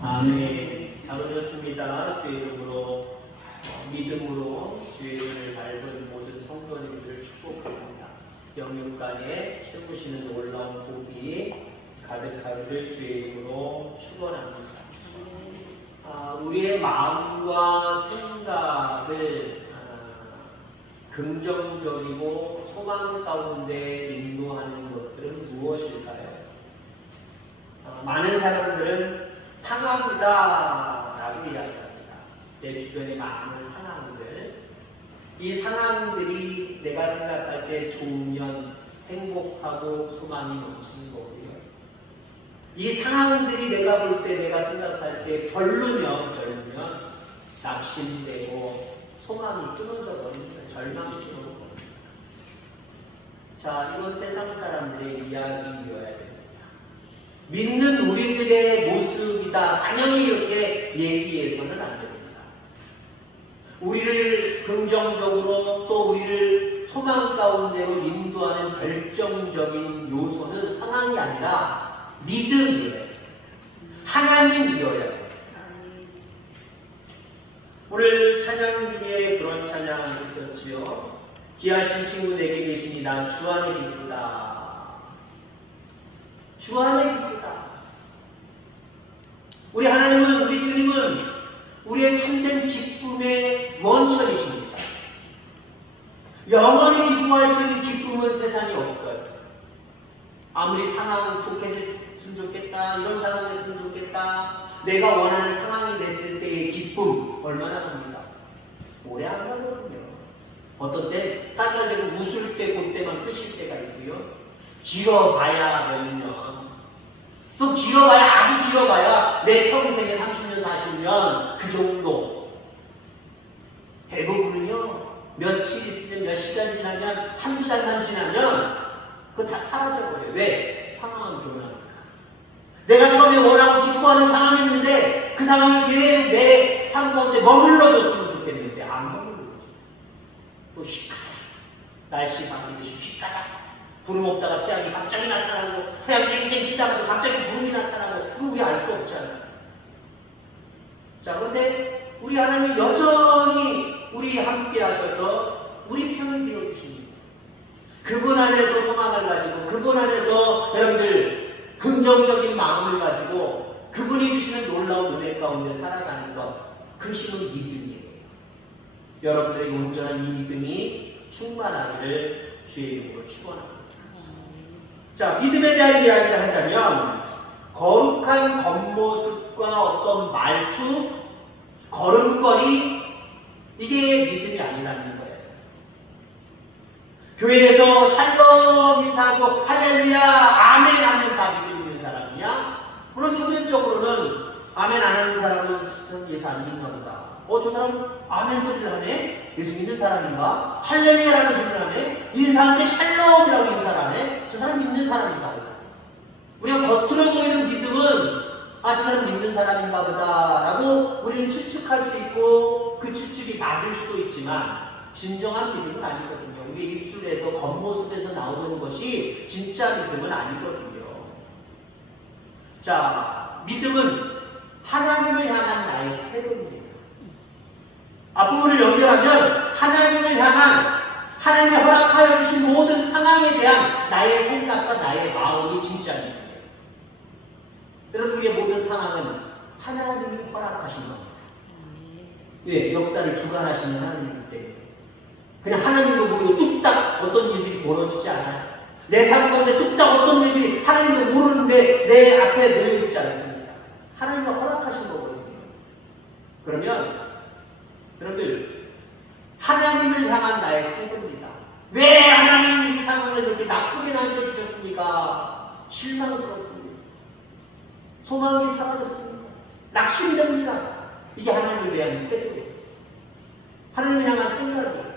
아멘. 잘 오셨습니다. 주의 이름으로 믿음으로 주의 이름을 밟은 모든 성도님들을 축복합니다. 영육간에 채우시는 놀라운 복이 가득하기를 주의 이름으로 축원합니다. 우리의 마음과 생각을 긍정적이고 소망 가운데 인도하는 것들은 무엇일까요? 많은 사람들은 상황이다 라고 이야기합니다. 내 주변의 많은 상황들, 이 상황들이 내가 생각할 때 좋으면 행복하고 소망이 넘치는 거고요. 이 상황들이 내가 볼 때, 내가 생각할 때 별로면 낙심되고 소망이 끊어져 버립니다. 절망이 들어옵니다. 자, 이건 세상 사람들의 이야기이어야 됩니다. 믿는 우리들의 모습이다. 당연히 이렇게 얘기해서는 안 됩니다. 우리를 긍정적으로 또 우리를 소망 가운데로 인도하는 결정적인 요소는 상황이 아니라 믿음이에요. 하나님이어야 돼요. 오늘 찬양 중에 그런 찬양을 있었지요. 귀하신 친구 내게 계십니다. 주 안에 기쁘다. 주 안에 기쁘다. 우리 하나님은, 우리 주님은 우리의 참된 기쁨의 원천이십니다. 영원히 기뻐할 수 있는 기쁨은 세상에 없어요. 아무리 상황은 좋게 됐으면 좋겠다, 이런 상황이 됐으면 좋겠다, 내가 원하는 상황이 됐을 때의 기쁨 얼마나 합니까? 오래 안 가거든요. 어떤 때 딸딸대고 웃을 때 그때만 끝일 때가 있고요. 길어봐야 몇 년, 또 길어봐야, 아주 길어봐야 내 평생에 30년, 40년 그 정도. 대부분은요, 며칠 있으면, 몇 시간 지나면, 한두 달만 지나면 그거 다 사라져버려요. 왜? 상황은 변하니까. 내가 처음에 원하고 기뻐하는 상황이었는데 그 상황이 계속 내 삶 가운데 머물러줬으면 좋겠는데 안 머물러줘. 또 휙가다. 날씨 바뀌듯이 휙가다. 구름 없다가 태양이 갑자기 나타나고, 태양 쨍쨍 키다가도 갑자기 구름이 나타나고, 그거 우리 알 수 없잖아요. 자, 그런데 우리 하나님이 여전히 우리 함께 하셔서 우리 편을 되어주십니다. 그분 안에서 소망을 가지고, 그분 안에서 여러분들 긍정적인 마음을 가지고 그분이 주시는 놀라운 은혜 가운데 살아가는 것, 그 힘은 믿음이에요. 여러분들의 온전한 이 믿음이 충만하기를 주의 이름으로 축원합니다. 자, 믿음에 대한 이야기를 하자면 거룩한 겉모습과 어떤 말투, 걸음걸이, 이게 믿음이 아니라는 거예요. 교회에서 샬롬 인사하고 할렐루야 아멘 하면 다 믿음 있는 사람이냐? 물론 표면적으로는 아멘 안 하는 사람은 예수 안 믿나 보다. 저 사람 아멘 소리를 하네? 예수 믿는 사람인가? 할렐루야라는 소리를 하네? 인사하는데 샬롬이라고 인사를 하네? 저 사람 믿는 사람인가 보다. 우리가 겉으로 보이는 믿음은 저 사람 믿는 사람인가 보다 라고 우리는 추측할 수 있고, 그 추측이 맞을 수도 있지만 진정한 믿음은 아니거든요. 우리 입술에서, 겉모습에서 나오는 것이 진짜 믿음은 아니거든요. 자, 믿음은 하나님을 향한 나의 태도입니다. 앞부분을 연결하면 하나님을 향한, 하나님이 허락하여 주신 모든 상황에 대한 나의 생각과 나의 마음이 진짜 믿음이에요. 여러분, 우리의 모든 상황은 하나님이 허락하신 겁니다. 왜? 역사를 주관하시는 하나님이기 때문에. 그냥 하나님도 모르고 뚝딱 어떤 일들이 벌어지지 않아요. 내 삶 가운데 뚝딱 어떤 일들이 하나님도 모르는데 내 앞에 놓여 있지 않습니다. 하나님이 허락하신 거거든요. 그러면 여러분들, 하나님을 향한 나의 태도입니다. 왜 하나님 이 상황을 이렇게 나쁘게 남겨주셨습니까? 실망스럽습니다. 소망이 사라졌습니다. 낙심됩니다. 이게 하나님을 대한 태도예요. 하나님을 향한 생각이에요.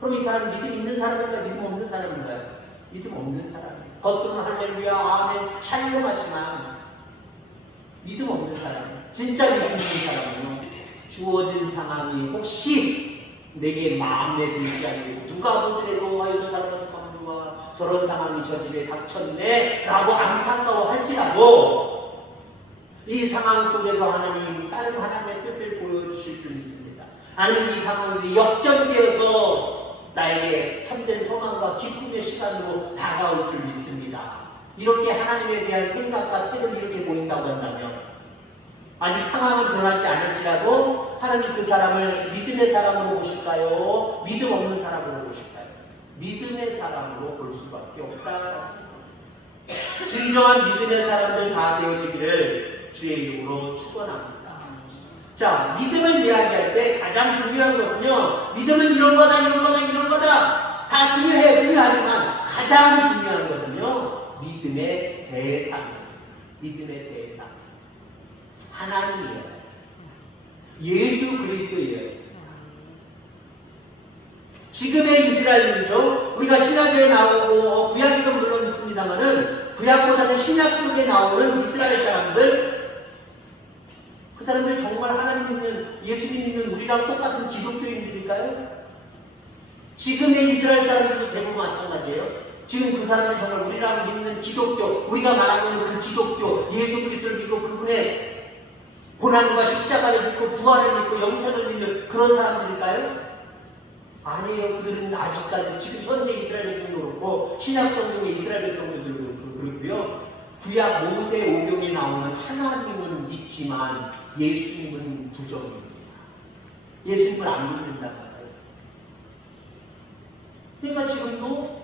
그럼 이 사람은 믿음 있는 사람인가요? 믿음 없는 사람인가요? 믿음 없는 사람이에요. 겉으로는 할렐루야 아멘 샬롬하지만 믿음 없는 사람, 진짜 믿음 있는 사람은요, 주어진 상황이 혹시 내게 마음에 들지 않고, 누가 보더라도 저 사람은 어떡하면 좋아, 저런 상황이 저 집에 닥쳤네 라고 안타까워 할지라도 이 상황 속에서 하나님 다른 하나님의 뜻을 보여주실 줄 믿습니다. 아니면 이 상황이 역전되어서 나에게 참된 소망과 기쁨의 시간으로 다가올 줄 믿습니다. 이렇게 하나님에 대한 생각과 태도를 이렇게 보인다고 한다면 아직 상황은 변하지 않을지라도 하나님 그 사람을 믿음의 사람으로 보실까요? 믿음 없는 사람으로 보실까요? 믿음의 사람으로 볼 수밖에 없다. 진정한 믿음의 사람들 다 되어지기를 주의 이름으로 축원합니다. 자, 믿음을 이야기할 때 가장 중요한 것은요, 믿음은 이런 거다, 이런 거다, 이런 거다. 다 중요하지만 가장 중요한 것은요, 믿음의 대상. 믿음의 대상. 하나님이에요. 예수 그리스도예요. 지금의 이스라엘 민족, 우리가 신약에 나오고 구약에도 물론 있습니다만은 구약보다는 신약 쪽에 나오는 이스라엘 사람들, 그 사람들 정말 하나님 믿는, 예수님 믿는 우리랑 똑같은 기독교인들일까요? 지금의 이스라엘 사람들도 대부분 마찬가지예요. 지금 그 사람들 정말 우리랑 믿는 기독교, 우리가 말하는 그 기독교, 예수 그리스도를 믿고 그분의 고난과 십자가를 믿고 부활을 믿고 영생을 믿는 그런 사람들일까요? 아니에요. 그들은 아직까지 지금 현재 이스라엘 백성도 그렇고 신약 성경의 이스라엘 백성들도 그렇고요. 구약 모세 오경에 나오는 하나님은 믿지만 예수님은 부정입니다. 예수님을 안 믿는단 말이에요. 그러니까 지금도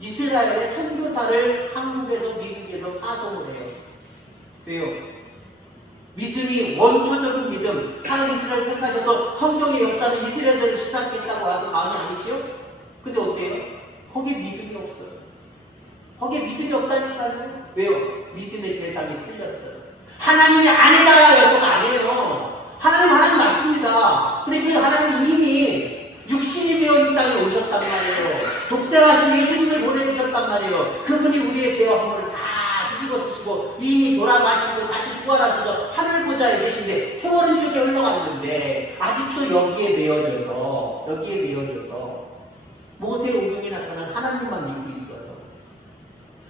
이스라엘의 선교사를 한국에서 미국에서 파송을 해요. 왜요? 믿음이 원초적인 믿음, 하나님 이스라엘을 택하셔서 성경의 역사는 이스라엘을 시작했다고 하도 과언이 아니죠? 근데 어때요? 거기에 믿음이 없어요. 거기에 믿음이 없다니까요. 왜요? 믿음의 대상이 틀렸어요. 하나님이 아니다야 여서가 아니에요. 하나님 맞습니다. 근데 그 하나님이 이미 육신이 되어 이 땅에 오셨단 말이에요. 독생하신 예수님을 보내주셨단 말이에요. 그분이 우리의 죄와 허물을 다 뒤집어 쓰시고 이미 돌아가시고 다시 부활하셔서 하늘 보좌에 계신데 세월이 이렇게 흘러갔는데 아직도 여기에 매여져서 모세 오경에 나타난 하나님만 믿고 있어요.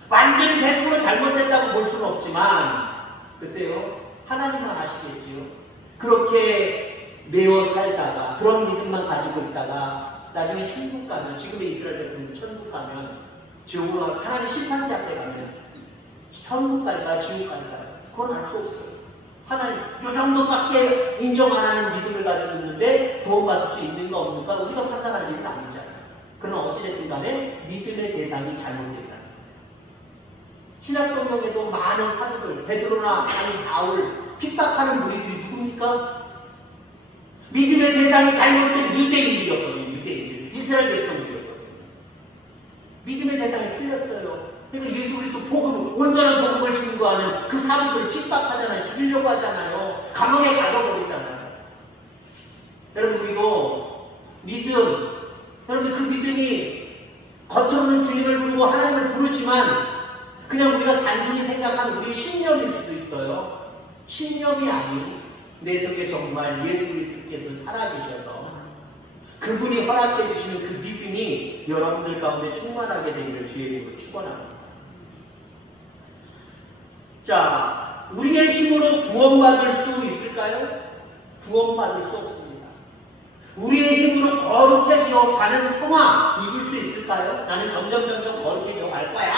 완전히 100% 잘못됐다고 볼 수는 없지만 글쎄요, 하나님만 아시겠지요. 그렇게 매어 살다가 그런 믿음만 가지고 있다가 나중에 천국 가면, 지금의 이스라엘 백성들 천국 가면 지옥으로 하나님 심판대 앞에 가면 천국 갈까 지옥 갈까 그건 알 수 없어요. 하나님 요 정도밖에 인정 안 하는 믿음을 가지고 있는데 구원받을 수 있는가 없는가 우리가 판단할 일은 아니잖아요. 그러나 어찌됐든 간에 믿음의 대상이 잘못됐다. 신약 성경에도 많은 사도들, 베드로나 아니 바울 핍박하는 무리들이 누굽니까? 믿음의 대상이 잘못된 유대인들이었거든요. 유대인들, 이스라엘 백성들이었거든요. 믿음의 대상이 틀렸어요. 그러니까 예수 그리스도 복음, 온전한 복음을 증거하는 그 사도들 핍박하잖아요. 죽이려고 하잖아요. 감옥에 가둬버리잖아요. 여러분 우리도 믿음, 여러분 그 믿음이 겉으로는 주님을 부르고 하나님을 부르지만 그냥 우리가 단순히 생각하는 우리의 신념일 수도 있어요. 신념이 아닌 내 속에 정말 예수 그리스도께서 살아계셔서 그분이 허락해 주시는 그 믿음이 여러분들 가운데 충만하게 되기를 주의 이름으로 축원합니다. 자, 우리의 힘으로 구원받을 수 있을까요? 구원받을 수 없습니다. 우리의 힘으로 거룩해져 가는 성화 입을 수 있을까요? 나는 점점 거룩해져 갈 거야.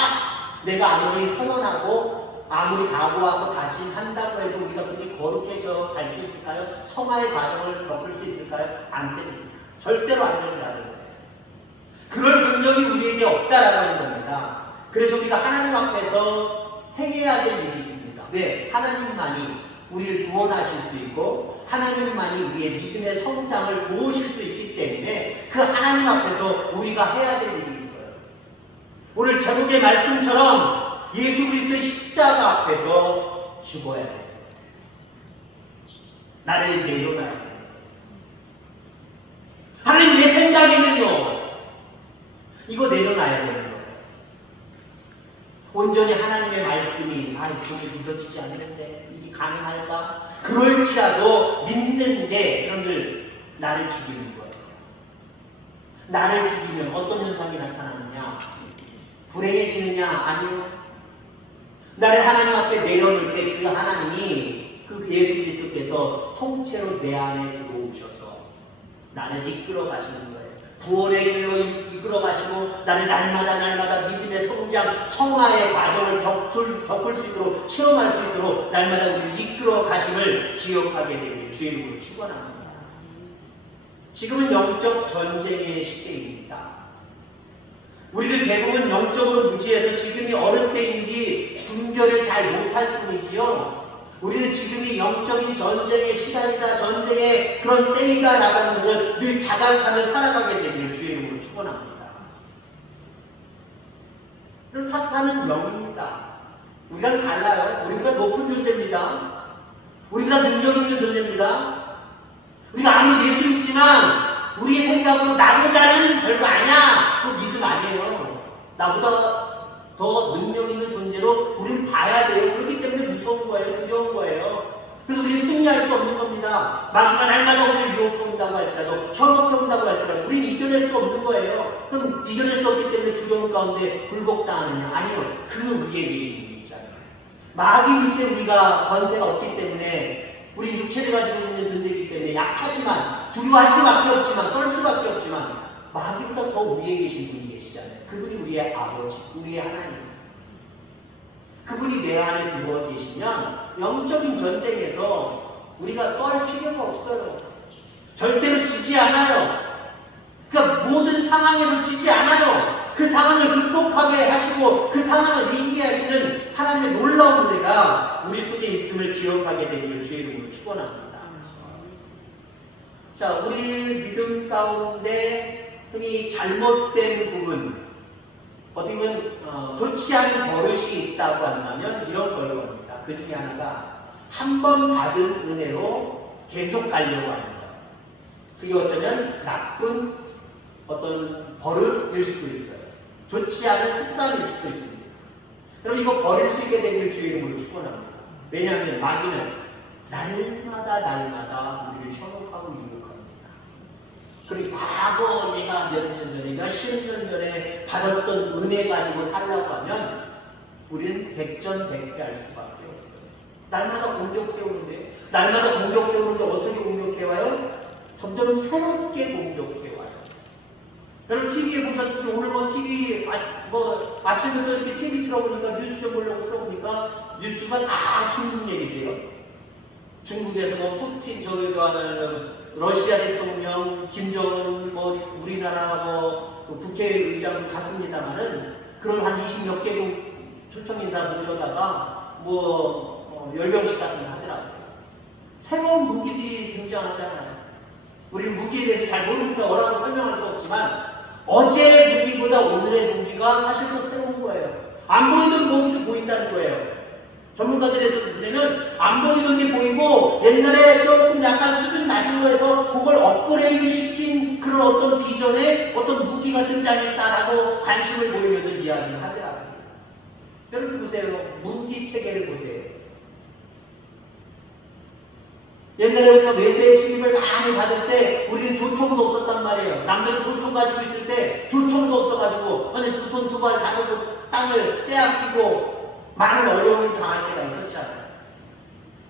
내가 아무리 선언하고 아무리 각오하고 다짐한다고 해도 우리가 그렇게 거룩해져 갈 수 있을까요? 성화의 과정을 겪을 수 있을까요? 안 됩니다. 절대로 안 된다는 거예요. 그럴 능력이 우리에게 없다라는 겁니다. 그래서 우리가 하나님 앞에서 행해야 될 일이 있습니다. 네, 하나님만이 우리를 구원하실 수 있고 하나님만이 우리의 믿음의 성장을 도우실 수 있기 때문에 그 하나님 앞에서 우리가 해야 될 일이 있어요. 오늘 제목의 말씀처럼 예수 그리스도의 십자가 앞에서 죽어야 돼요. 나를 내려놔야 돼요. 하나님 내 생각에는요, 이거 내려놔야 되는 거예요. 온전히 하나님의 말씀이 이게 믿어지지 않는데 이게 가능할까? 그럴지라도 믿는 게 여러분들 나를 죽이는 거예요. 나를 죽이면 어떤 현상이 나타나느냐? 불행해지느냐? 아니요. 나를 하나님 앞에 내려놓을 때 그 하나님이 그 예수 그리스도께서 통째로 내 안에 들어오셔서 나를 이끌어 가시는 거예요. 구원의 길로 이끌어 가시고 나를 날마다 믿음의 성장, 성화의 과정을 겪을 수 있도록, 체험할 수 있도록 날마다 우리를 이끌어 가심을 기억하게 되길 주의 이름으로 축원합니다. 지금은 영적 전쟁의 시대입니다. 우리들 대부분 영적으로 무지해서 지금이 어느 때인지 분별을 잘 못할 뿐이지요. 우리는 지금이 영적인 전쟁의 시간이다, 전쟁의 그런 때이다 라는 것을 늘 자각하며 살아가게 되기를 주의 이름으로 축원합니다. 그럼 사탄은 영입니다. 우리랑 달라요. 우리보다 높은 존재입니다. 우리보다 능력 있는 존재입니다. 우리가 아무리 예수 믿지만 우리의 생각으로 나보다는 별거 아니야. 그거 믿음 아니에요. 나보다 더 능력 있는 존재로 우리는 봐야 돼요. 그렇기 때문에 무서운 거예요. 두려운 거예요. 그래서 우리는 승리할 수 없는 겁니다. 마귀가 날마다 우리를 유혹해온다고 할지라도, 현혹해온다고 할지라도 우리는 이겨낼 수 없는 거예요. 그럼 이겨낼 수 없기 때문에 두려움 가운데 굴복당하느냐? 아니요. 그 위에 계신 분이 있잖아요. 마귀 밑에 우리가 권세가 없기 때문에 우리 육체를 가지고 있는 존재이기 때문에 약하지만, 두려워할 수밖에 없지만, 떨 수밖에 없지만 마귀보다 더 위에 계신 분이 계시잖아요. 그분이 우리의 아버지, 우리의 하나님. 그분이 내 안에 들어와 계시면 영적인 전쟁에서 우리가 떨 필요가 없어요. 절대로 지지 않아요. 그러니까 모든 상황에서 지지 않아요. 그 상황을 극복하게 하시고 그 상황을 이기게 하시는 하나님의 놀라운 은혜가 우리 속에 있음을 기억하게 되기를 주의 이름으로 축원합니다. 자, 우리 믿음 가운데 흔히 잘못된 부분, 어떻게 보면 좋지 않은 버릇이 있다고 한다면 이런 걸 겁니다. 그 중에 하나가 한 번 받은 은혜로 계속 가려고 하는 것. 그게 어쩌면 나쁜 어떤 버릇일 수도 있어요. 좋지 않은 습관일 수도 있습니다. 그럼 이거 버릴 수 있게 되기를 주의 이름으로 축원합니다. 왜냐하면 마귀는 날마다 우리를 현혹하고 유혹합니다. 그리고 과거 내가 몇 년 전에, 몇십 년 전에 받았던 은혜 가지고 살려고 하면 우리는 백전백패할 수밖에 없어요. 날마다 공격해오는데, 어떻게 공격해와요? 점점 새롭게 공격해와요. 여러분 TV에 보셨는데 오늘 TV 아침부터 이렇게 TV 틀어보니까 뉴스 좀 보려고 틀어보니까 뉴스가 다 중국 얘기돼요. 중국에서 푸틴 러시아 대통령 김정은 우리나라 국회의장 갔습니다마는 그런 한 20몇 개국 초청 인사 모셔다가 10명씩 같은 거 하더라고요. 새로운 무기들이 등장하잖아요. 우리 무기에 대해서 잘 모르니까 뭐라고 설명할 수 없지만 어제의 무기보다 오늘의 무기가 사실 더 새로운 거예요. 안 보이던 무기도 보인다는 거예요. 전문가들의 눈에는 안 보이던 게 보이고 옛날에 조금 약간 수준 낮은 거에서 그걸 업그레이드 시킨 그런 어떤 비전의 어떤 무기가 등장했다라고 관심을 보이면서 이야기를 하더라고요. 여러분 보세요. 무기 체계를 보세요. 옛날에 우리가 외세의 침입을 많이 받을 때 우리는 조총도 없었단 말이에요. 남들은 조총 가지고 있을 때 조총도 없어가지고 완전 두 손 두 발 가지고 땅을 떼앗기고 많은 어려움을 당할 때가 있었잖아요.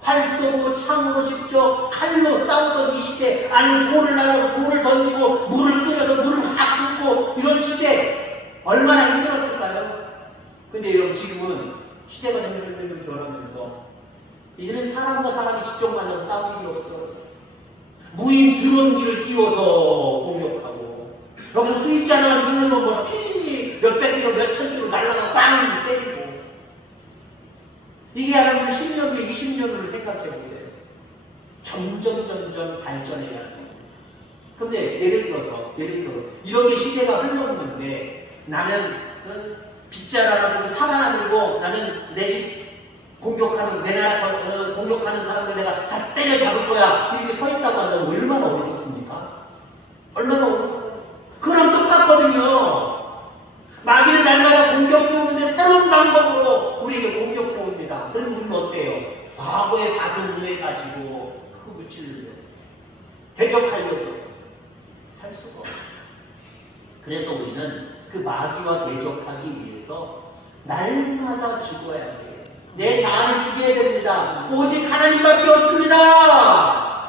활 쏘고 창으로 직접 칼로 싸우던 이 시대, 아니면 돌을 날아서 돌을 던지고 물을 끓여서 물을 확 붓고 이런 시대 얼마나 힘들었을까요? 근데 여러분 지금은 시대가 점점 변하면서 이제는 사람과 사람이 직접 만나서 싸울 일이 없어. 무인 드론기를 띄워서 공격하고 여기서 스위치 하나만 누르면 몇백 킬로, 몇천 킬로 날아가 빵 때리고. 이게 여러분 10년 뒤 20년을 생각해 보세요. 점점 발전해야 합니다. 근데 예를 들어서 이렇게 시대가 흘렀는데 나는 빗자루라고 살아남고 나는 내 집 공격하는 내 나라 공격하는 사람들 내가 다 때려잡을 거야 이렇게 서 있다고 한다면 얼마나 어리석습니까? 얼마나 어리석어요. 그거랑 똑같거든요. 마귀는 날마다 공격해오는데 새로운 방법으로 우리에게 공격해옵니다. 그럼 우리는 어때요? 과거에 받은 은혜 가지고 그거 붙이려고 대적하려고 할 수가 없어요. 그래서 우리는 그 마귀와 대적하기 위해서 날마다 죽어야 돼요. 내 자아를 죽여야 됩니다. 오직 하나님밖에 없습니다.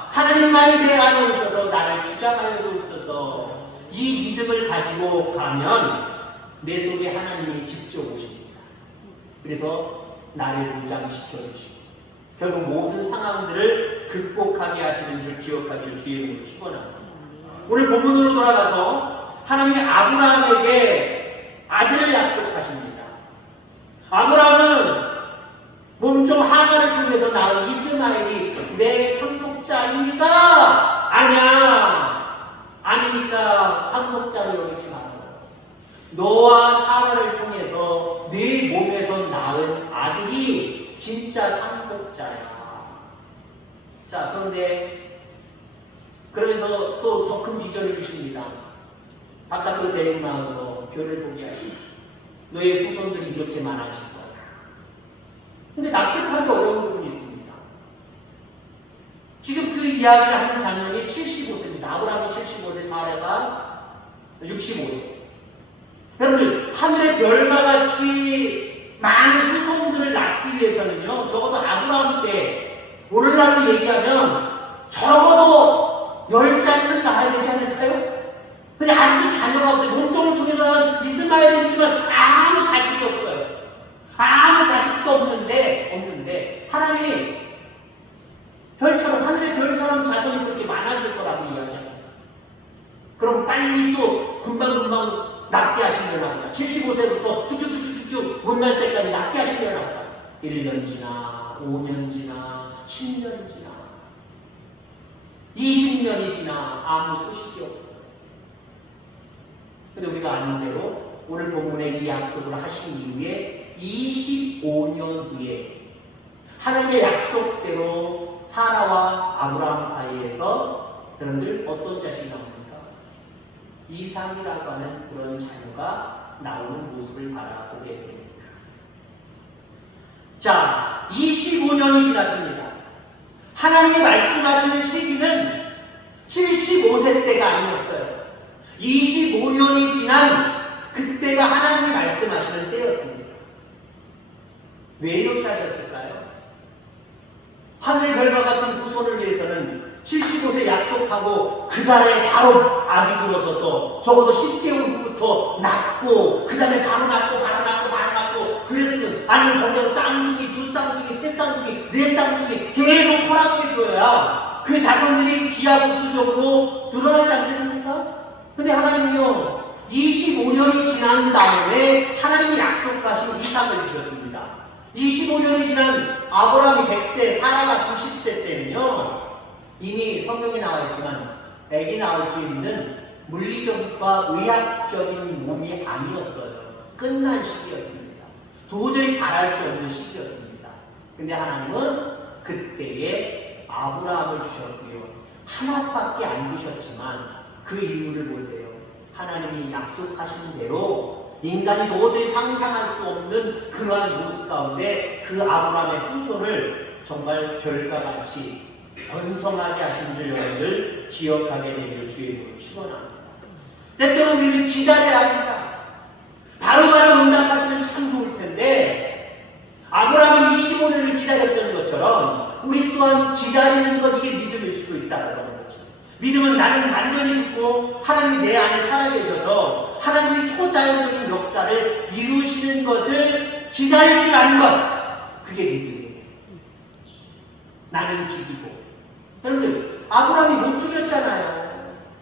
하나님만이 내 안에 오셔서 나를 주장하여 주옵소서. 이 믿음을 가지고 가면 내 속에 하나님이 직접 오십니다. 그래서 나를 무장시켜 주시고 결국 모든 상황들을 극복하게 하시는 줄 기억하기를 주의 이름으로 축원합니다. 오늘 본문으로 돌아가서 하나님이 아브라함에게 아들을 약속하십니다. 아브라함은 몸종 하가를 통해서 낳은 이스마엘이 내 상속자 아닙니까? 아니야. 아니니까 상속자로 여기지 마라. 너와 사라를 통해서 네 몸에서 낳은 아들이 진짜 상속자야. 자, 그런데 그러면서 또 더 큰 비전을 주십니다. 바깥으로 데리고 나와서 별을 보게 하시고 너의 후손들이 이렇게 많아질 거야. 근데 납득하기 어려운 부분이 있습니다. 지금 그 이야기를 하는 장면이 75세입니다. 아브라함이 75세, 사라가 65세. 여러분들, 하늘의 별과 같이 많은 후손들을 낳기 위해서는요, 적어도 아브라함 때, 오늘날로 얘기하면 적어도 10자리는 낳아야 되지 않을까요? 근데 아직도 자녀가 없어요. 몸종을 통해서 이스마엘이 있지만 아무 자식이 없어요. 아무 자식도 없는데 하나님이 별처럼, 하늘의 별처럼 자손이 그렇게 많아질 거라고 이야기합니다. 그럼 빨리 또 금방금방 낳게 하시려나 보다. 75세부터 쭉쭉쭉쭉쭉 못 날 때까지 낳게 하시려나 보다. 1년 지나, 5년 지나, 10년 지나, 20년이 지나 아무 소식이 없어요. 근데 우리가 아는 대로 오늘 본문에 이 약속을 하신 이후에 25년 후에 하나님의 약속대로 사라와 아브라함 사이에서 여러분들 어떤 자식이 나옵니까? 이삭이라고 하는 그런 자녀가 나오는 모습을 바라보게 됩니다. 자, 25년이 지났습니다. 하나님이 말씀하시는 시기는 75세 때가 아니었어요. 25년이 지난 그때가 하나님이 말씀하시는 때였습니다. 왜 이렇게 하셨을까요? 하늘의 별과 같은 후손을 위해서는 75세 약속하고 그 달에 바로 아기 들어서서 적어도 10개월 후부터 낳고 그 다음에 바로 낳고 그랬으면, 아니면 거기다가 쌍둥이, 두 쌍둥이, 세 쌍둥이, 네 쌍둥이 계속 허락해줘야 그 자손들이 기하급수적으로 늘어나지 않겠습니까? 근데 하나님은요, 25년이 지난 다음에 하나님이 약속하신 이삭을 주셨습니다. 25년이 지난 아브라함이 100세, 사라가 90세 때는요, 이미 성경에 나와 있지만 아기 낳을 수 있는 물리적과 의학적인 몸이 아니었어요. 끝난 시기였습니다. 도저히 바랄 수 없는 시기였습니다. 근데 하나님은 그때에 아브라함을 주셨고요. 하나밖에 안 주셨지만 그 이유를 보세요. 하나님이 약속하신 대로 인간이 도저히 상상할 수 없는 그러한 모습 가운데 그 아브라함의 후손을 정말 별과 같이 번성하게 하신 줄 여러분들 기억하게 되기를 주의 이름으로 축원합니다. 때때로 우리는 기다려야 합니다. 바로바로 응답하시면 참 좋을 텐데 아브라함이 25년을 기다렸던 것처럼 우리 또한 기다리는 것, 이게 믿음일 수도 있다는 거죠. 믿음은 나는 완전히 죽고 하나님이 내 안에 살아계셔서 하나님의 초자연적인 역사를 이루시는 것을 기다릴 줄 아는 것, 그게 믿음이에요. 나는 죽이고. 여러분들, 아브라함이 못 죽였잖아요.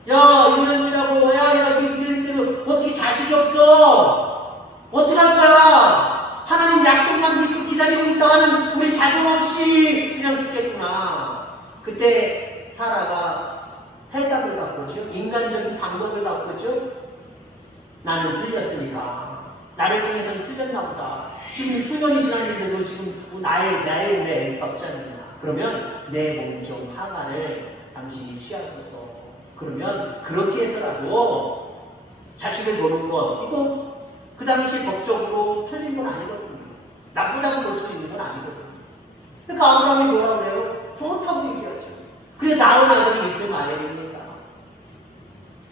야, 1년 지나고, 야, 이랬는데도 어떻게 자식이 없어? 어떡할 거야? 하나님 약속만 믿고 기다리고 있다가는 우리 자손 없이 그냥 죽겠구나. 그때 사라가 해답을 갖고 오죠. 인간적인 방법을 갖고 오죠. 나는 틀렸으니까. 나를 통해서는 틀렸나 보다. 지금 수년이 지났는데도 지금 나의 몸에 애가 없지 않느냐. 그러면 내 몸종 하가를 당신이 취하소서. 그러면 그렇게 해서라도 자식을 보는 것, 이거 그 당시 법적으로 틀린 건 아니거든요. 나쁘다고 볼 수 있는 건 아니거든요. 그러니까 아브라함이 뭐라고 그래요? 좋다고 얘기하죠. 그래, 낳은 아들이 이스마엘입니다.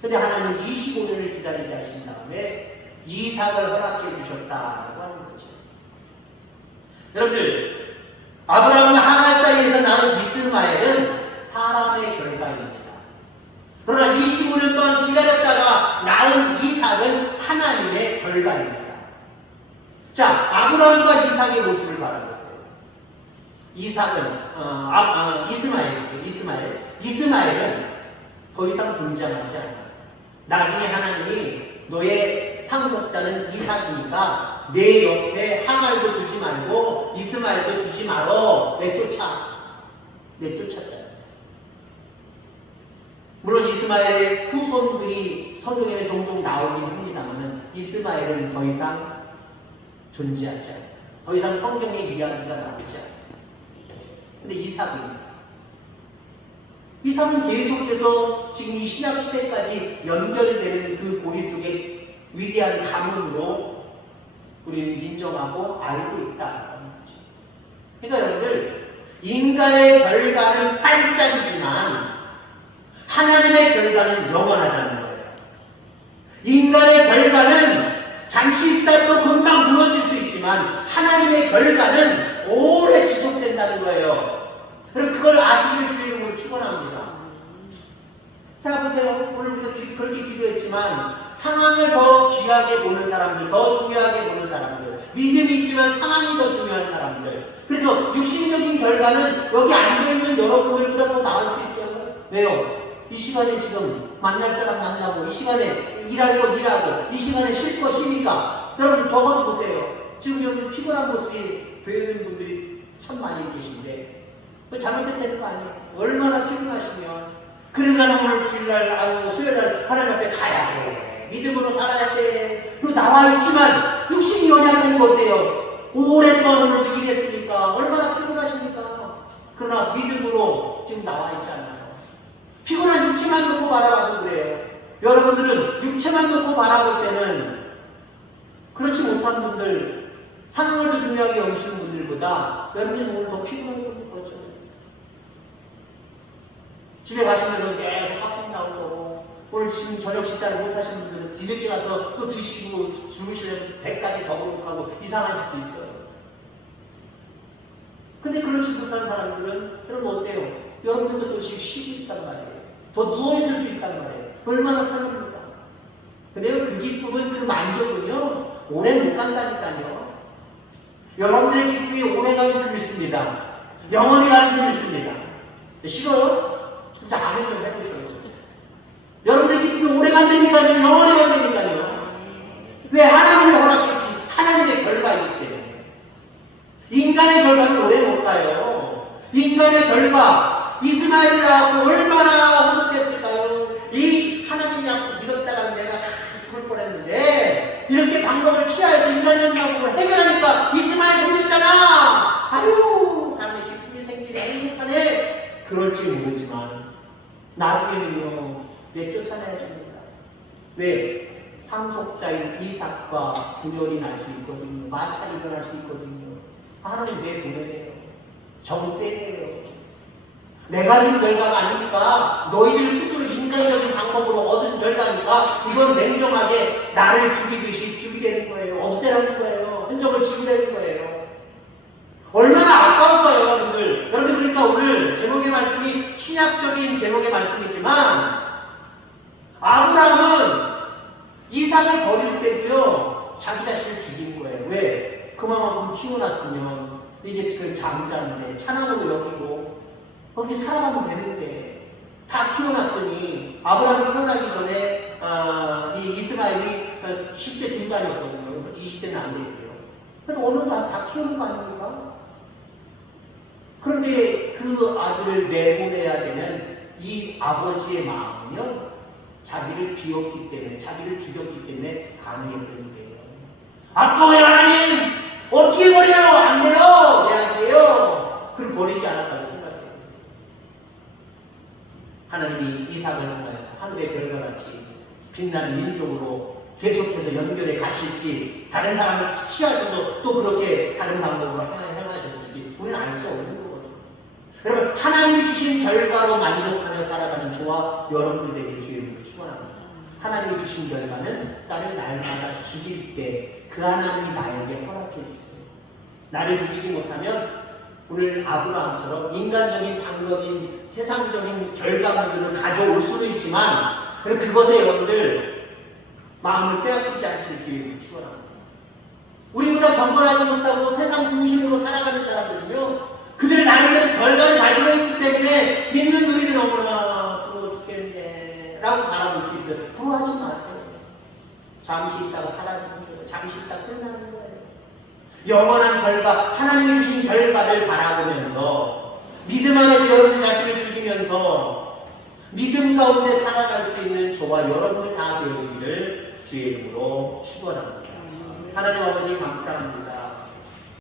근데 하나님은 25년을 기다리게 하신 다음에 이삭을 허락해 주셨다라고 하는 거죠. 여러분들, 아브라함과 하갈 사이에서 낳은 이스마엘은 사람의 결과입니다. 그러나 25년 동안 기다렸다가 낳은 이삭은 하나님의 결과입니다. 자, 아브라함과 이삭의 모습을 바라보세요. 이삭은 이스마엘은 더 이상 등장하지 않아요. 나중에 하나님이 너의 상속자는 이삭이니까 내 옆에 하갈도 두지 말고 이스마엘도 두지 말어. 내쫓았다. 물론 이스마엘의 후손들이 성경에는 종종 나오긴 합니다만 이스마엘은 더 이상 존재하지 않아요. 더 이상 성경의 이야기가 나오지 않아요. 근데 이삭은 계속해서 지금 이 신약 시대까지 연결되는 그 고리 속에 위대한 가문으로 우리는 인정하고 알고 있다. 그러니까 여러분들, 인간의 결과는 반짝이지만 하나님의 결과는 영원하다는 거예요. 인간의 결과는 잠시 있다 또 금방 무너질 수 있지만 하나님의 결과는 오래 지속된다는 거예요. 그럼 그걸 아시길 주의 이름으로 축원합니다. 생각해보세요. 오늘 우리가 그렇게 기도했지만 상황을 더 귀하게 보는 사람들, 더 중요하게 보는 사람들, 믿음이 있지만 상황이 더 중요한 사람들. 그래서 육신적인 결과는 여기 앉아있는 여러분들보다 더 나을 수 있어요. 왜요? 이 시간에 지금 만날 사람 만나고, 이 시간에 일할 거 일하고, 이 시간에 쉴 거 쉬니까. 여러분 적어도 보세요. 지금 여기 피곤한 모습이 보이는 분들이 참 많이 계신데 잘못된 거 아니에요. 얼마나 피곤하시면 그러니까 오늘 주일날, 수요일날 하나님 앞에 가야 돼. 믿음으로 살아야 돼. 그리고 나와 있지만 육신이 연약한 거 어때요? 오랫동안 오늘도 일했으니까 얼마나 피곤하십니까? 그러나 믿음으로 지금 나와 있잖아요. 피곤한 육체만 놓고 바라봐도 그래요. 여러분들은 육체만 놓고 바라볼 때는 그렇지 못한 분들, 상황을 더 중요하게 여기시는 분들보다 여러분이 오늘 더 피곤한 분들 그렇죠. 집에 가시면 계속 화풍 나오고, 오늘 지금 저녁 식사를 못 하시는 분들은 뒤늦게 가서 또 드시고 주무시려면 배까지 더부룩하고 이상할 수도 있어요. 근데 그렇지 못한 사람들은 여러분 어때요? 여러분들도 또 쉬고 있단 말이에요. 더 누워있을 수 있단 말이에요. 얼마나 편합니까? 근데요, 그 기쁨은, 그 만족은요, 오래 못 간다니까요. 여러분들의 기쁨이 오래 가는 줄 믿습니다. 영원히 가는 줄 믿습니다. 싫어요? 근데 안 좀 해보셔요. 여러분들의 기쁨이 오래 간다니까요. 영원히 간다니까요. 왜? 하나님의 허락했지. 하나님의 결과이기 때문에. 인간의 결과는 오래 못 가요. 인간의 결과, 이스마엘을 낳고 얼마나 흥분했을까요? 이 하나님 약속 믿었다가 내가 죽을 뻔했는데 이렇게 방법을 취하여서 인간의 약속을 해결하니까 이스마엘 생겼잖아. 아유, 삶에 기쁨이 생기네, 행복하네. 그럴지 모르지만 나중에는요, 내쫓아내야 됩니다. 왜? 상속자인 이삭과 분열이 날 수 있거든요. 마찰이 일어날 수 있거든요. 하나님 내 보내네요. 정때예요. 내가 준 결과가 아니니까, 너희들 스스로 인간적인 방법으로 얻은 결과니까 이건 냉정하게 나를 죽이듯이 죽이려는 거예요. 없애라는 거예요. 흔적을 지우려는 거예요. 얼마나 아까울까요, 여러분들. 여러분들, 그러니까 오늘 제목의 말씀이 신약적인 제목의 말씀이지만 아브라함은 이삭을 버릴 때도요, 자기 자신을 죽인 거예요. 왜? 그만큼 키워놨으면 이게 그 장자인데 찬양으로 여기고 거기 살아가면 되는데 다 키워놨더니 아브라함이 태어나기 전에 이 이스마엘이 10대 중반이었거든요. 20대는 안 되고요. 그래서 어느 날 다 키우는 거 아닙니까? 그런데 그 아들을 내보내야 되는 이 아버지의 마음은요, 자기를 비웠기 때문에, 자기를 죽였기 때문에 가능했던 거예요. 아까워요, 하나님! 어떻게 버려요? 안 돼요! 내 아들이에요! 그걸 버리지 않았다고 생각해요. 하나님이 이삭을 통하여서 하늘의 별과 같이 빛나는 민족으로 계속해서 연결해 가실지, 다른 사람을 취하셔서 또 그렇게 다른 방법으로 행하셨을지 우리는 알 수 없는 거거든요. 여러분, 하나님이 주신 결과로 만족하며 살아가는 저와 여러분들 되길 주님으로 축원합니다. 하나님이 주신 결과는 나를 날마다 죽일 때 그 하나님이 나에게 허락해 주세요. 나를 죽이지 못하면 오늘 아브라함처럼 인간적인 방법인 세상적인 결과물들을 가져올 수도 있지만 그것에 여러분들 마음을 빼앗기지 않기를 기회를 축원합니다. 우리보다 경건하지 못하고 세상 중심으로 살아가는 사람들은요, 그들 나름대로 결과를 가지고 있기 때문에 믿는 우리들 너무나 부러워 죽겠네 라고 바라볼 수 있어요. 부러워하지 마세요. 잠시 있다가 사라지는 거예요. 잠시 있다가 끝나는 거예요. 영원한 결과, 하나님이 주신 결과를 바라보면서 믿음 안에 여러분 자신을 죽이면서 믿음 가운데 살아갈 수 있는 저와 여러분이 다 되어지기를 주의 이름으로 축원합니다. 하나님 아버지 감사합니다.